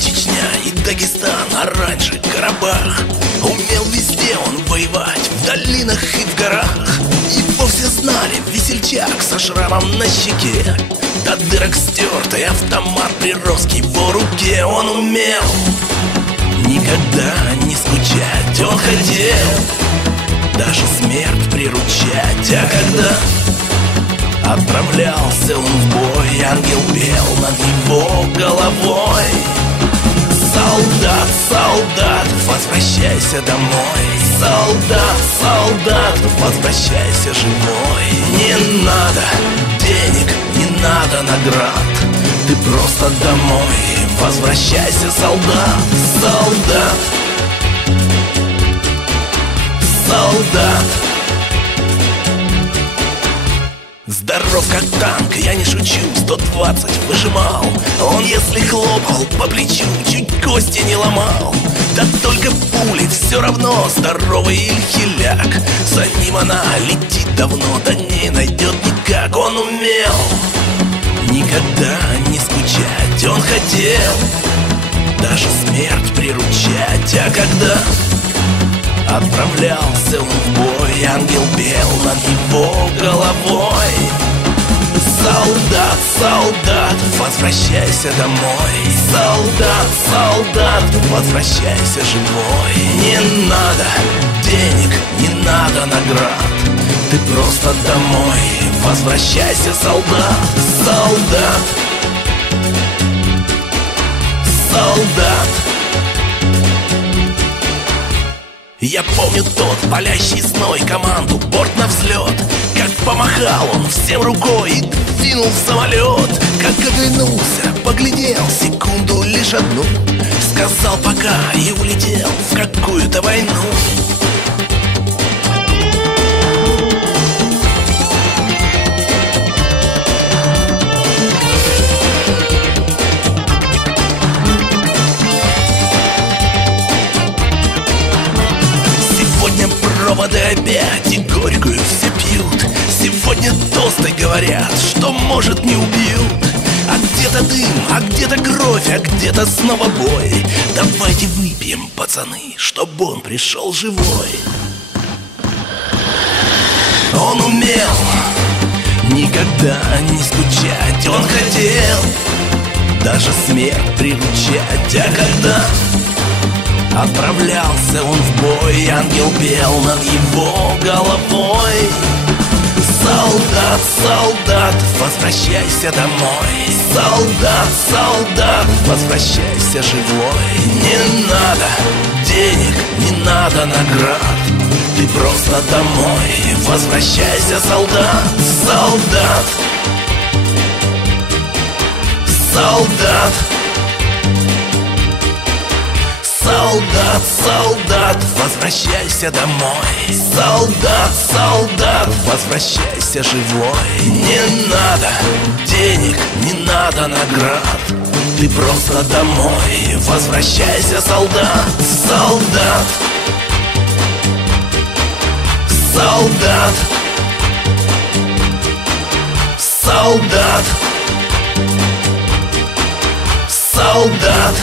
Чечня и Дагестан, а раньше Карабах. Умел везде он воевать, в долинах и в горах. Его все знали, весельчак со шрамом на щеке. До дырок стертый автомат прирос к его руке. Он умел никогда не скучать, он хотел даже смерть приручать. А когда отправлялся он в бой, ангел пел над его головой: солдат, солдат, возвращайся домой. Солдат, солдат, возвращайся живой. Не надо денег, не надо наград, ты просто домой возвращайся, солдат. Солдат, солдат. Здоров как танк, я не шучу, 120 выжимал. Он если хлопал по плечу, чуть кости не ломал. Да только пули все равно, здоровый или хиляк. За ним она летит давно, да не найдет никак. Он умел никогда не скучать, он хотел даже смерть приручать. А когда отправлялся он в бой, ангел пел над его головой: солдат, солдат, возвращайся домой. Солдат, солдат, возвращайся живой. Не надо денег, не надо наград, ты просто домой возвращайся, солдат. Солдат, солдат. Я помню тот палящий зной, команду борт на взлет. Как помахал он всем рукой и двинул в самолет. Как оглянулся, поглядел секунду лишь одну, сказал пока и улетел в какую-то войну. Проводы опять и горькую все пьют. Сегодня тосты говорят, что может не убьют. А где-то дым, а где-то кровь, а где-то снова бой. Давайте выпьем, пацаны, чтобы он пришел живой. Он умел никогда не скучать, он хотел даже смерть приручать. А когда отправлялся он в бой, ангел пел над его головой: солдат, солдат, возвращайся домой. Солдат, солдат, возвращайся живой. Не надо денег, не надо наград, ты просто домой возвращайся, солдат. Солдат, солдат. Солдат, солдат, возвращайся домой. Солдат, солдат, возвращайся живой. Не надо денег, не надо наград, ты просто домой возвращайся, солдат. Солдат, солдат, солдат, солдат.